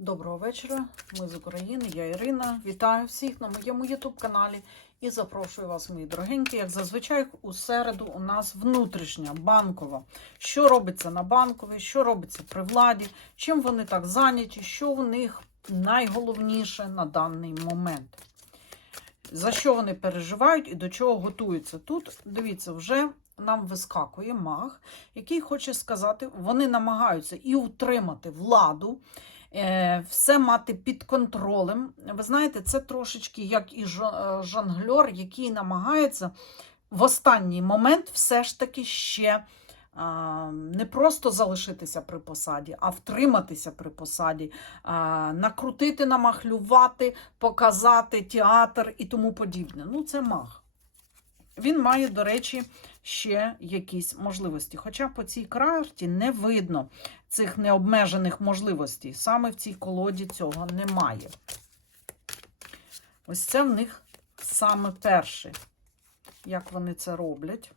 Доброго вечора. Ми з України, я Ірина. Вітаю всіх на моєму ютуб-каналі і запрошую вас, мої дорогенькі. Як зазвичай, у середу у нас внутрішня банкова. Що робиться на банковій, що робиться при владі, чим вони так зайняті, що в них найголовніше на даний момент. За що вони переживають і до чого готуються. Тут, дивіться, вже нам вискакує маг, який хоче сказати, вони намагаються і утримати владу, все мати під контролем. Ви знаєте, це трошечки як і е, який намагається в останній момент все ж таки ще не просто залишитися при посаді, а втриматися при посаді, накрутити, намахлювати, показати театр і тому подібне. Ну, це маг. Він має, до речі, ще якісь можливості. Хоча по цій карті не видно цих необмежених можливостей. Саме в цій колоді цього немає. Ось це в них саме перше, як вони це роблять.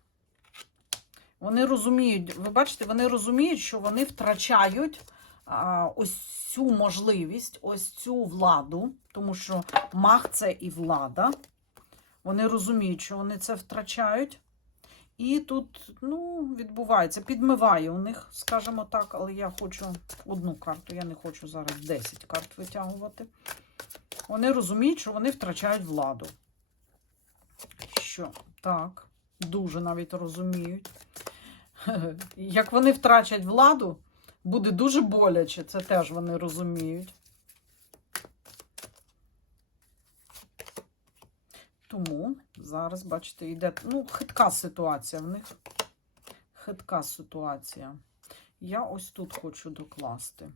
Вони розуміють, ви бачите, вони розуміють, що вони втрачають а, ось цю можливість, ось цю владу, тому що маг це і влада. Вони розуміють, що вони це втрачають. І тут, ну, відбувається, підмиває у них, скажімо так, але я хочу одну карту, я не хочу зараз 10 карт витягувати. Вони розуміють, що вони втрачають владу. Що? Так, дуже навіть розуміють. Як вони втрачать владу, буде дуже боляче, це теж вони розуміють. Тому зараз, бачите, йде ну, хитка ситуація в них. Хитка ситуація. Я ось тут хочу докласти.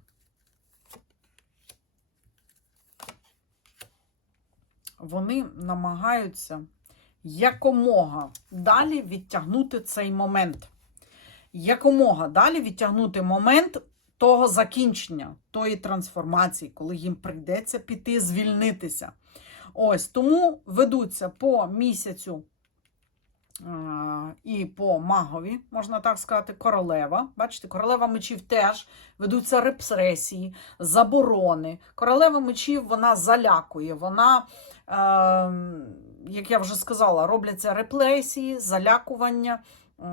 Вони намагаються якомога далі відтягнути цей момент. Якомога далі відтягнути момент того закінчення, тої трансформації, коли їм прийдеться піти звільнитися. Ось тому ведуться по місяцю е, і по магові, можна так сказати, королева. Бачите, королева мечів теж ведуться репресії, заборони. Королева мечів вона залякує, вона, е, як я вже сказала, робляться репресії, залякування. Е,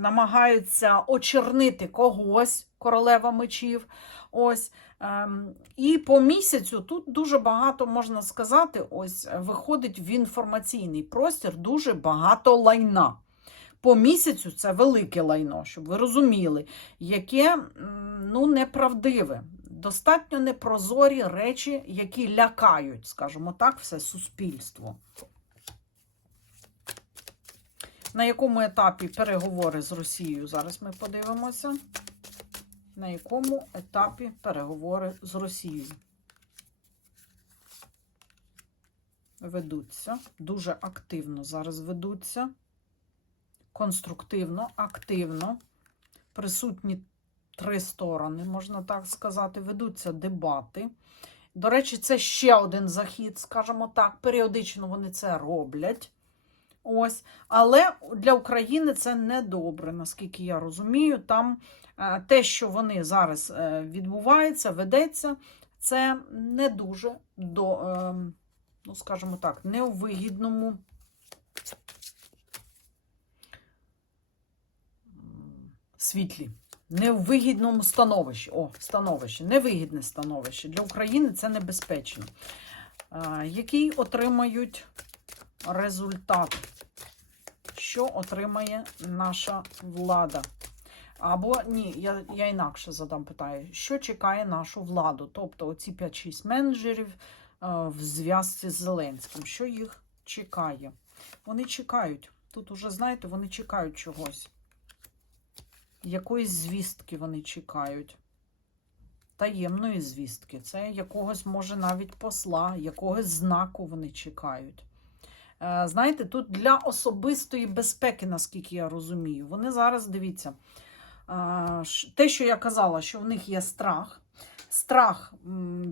Намагаються очернити когось, королева мечів. Ось. Ем, І по місяцю тут дуже багато можна сказати, ось виходить в інформаційний простір дуже багато лайна. По місяцю це велике лайно, щоб ви розуміли, яке ну, неправдиве. Достатньо непрозорі речі, які лякають, скажімо так, все суспільство. На якому етапі переговори з Росією? Зараз ми подивимося на якому етапі переговори з Росією. Ведуться, дуже активно зараз ведуться, конструктивно, активно. Присутні три сторони, можна так сказати, ведуться дебати. До речі, це ще один захід, скажімо так, періодично вони це роблять. Ось, але для України це не добре, наскільки я розумію. Там е, те, що вони зараз е, відбувається, ведеться, це не дуже до, е, ну, скажімо так, не у вигідному світлі. Не в вигідному становищі. О, становище, невигідне становище. Для України це небезпечно. Який отримають результат, що отримає наша влада. Або ні, я, я інакше задам питаю, що чекає нашу владу? Тобто оці 5-6 менеджерів е, в зв'язці з Зеленським. Що їх чекає? Вони чекають. Тут уже, знаєте, вони чекають чогось. Якоїсь звістки вони чекають. Таємної звістки. Це якогось, може, навіть посла, якогось знаку вони чекають. Е, Знаєте, тут для особистої безпеки, наскільки я розумію, вони зараз дивіться, е, те, що я казала, що в них є страх, страх,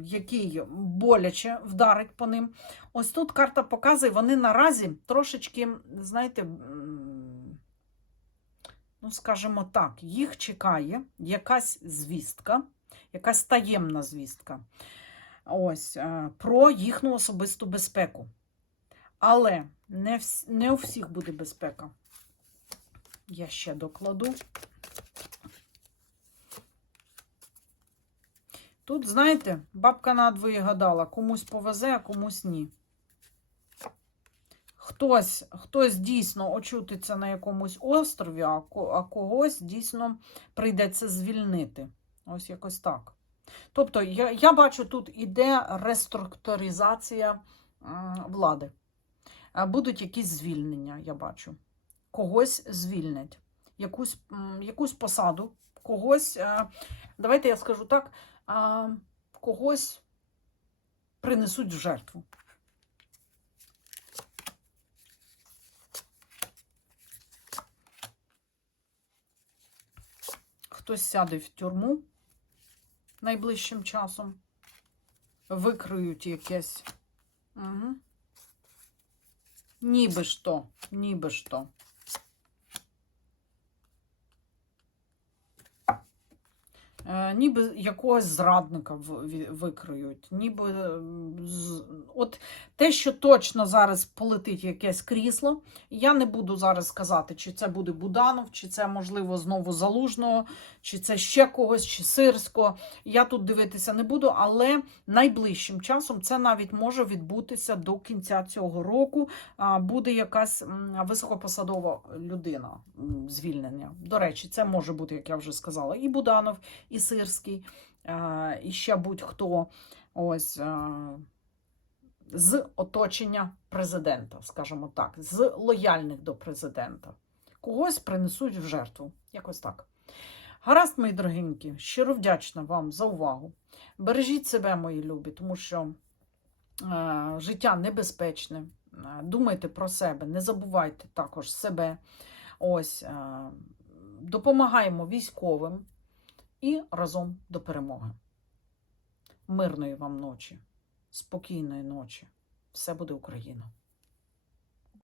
який боляче вдарить по ним. Ось тут карта показує, вони наразі трошечки, знаєте, ну, скажімо так, їх чекає якась звістка, якась таємна звістка. Ось е, про їхню особисту безпеку. Але не, вс- не у всіх буде безпека. Я ще докладу. Тут, знаєте, бабка надвоє гадала, комусь повезе, а комусь ні. Хтось, хтось дійсно очутиться на якомусь острові, а, ко- а когось дійсно прийдеться звільнити. Ось якось так. Тобто, я, я бачу, тут іде реструктуризація влади. Е, Будуть якісь звільнення, я бачу. Когось звільнять, якусь, якусь посаду, когось, е, давайте я скажу так, когось принесуть в жертву. Хтось сяде в тюрму найближчим часом, викриють якесь. Угу. Ніби ж то, ніби ж то. Ніби якогось зрадника викриють, ніби е, от те, що точно зараз полетить якесь крісло. Я не буду зараз сказати, чи це буде Буданов, чи це можливо знову Залужного, чи це ще когось, чи Сирського. Я тут дивитися не буду, але найближчим часом це навіть може відбутися до кінця цього року. Буде якась високопосадова людина звільнення. До речі, це може бути, як я вже сказала, і Буданов, і Сирський, і ще будь-хто ось з оточення президента, скажімо так, з лояльних до президента. Когось принесуть в жертву. Якось так. Гаразд, мої дорогенькі, щиро вдячна вам за увагу. Бережіть себе, мої любі, тому що е, життя небезпечне. Е, Думайте про себе, не забувайте також себе. Ось, е, допомагаємо військовим і разом до перемоги. Мирної вам ночі, спокійної ночі. Все буде Україна!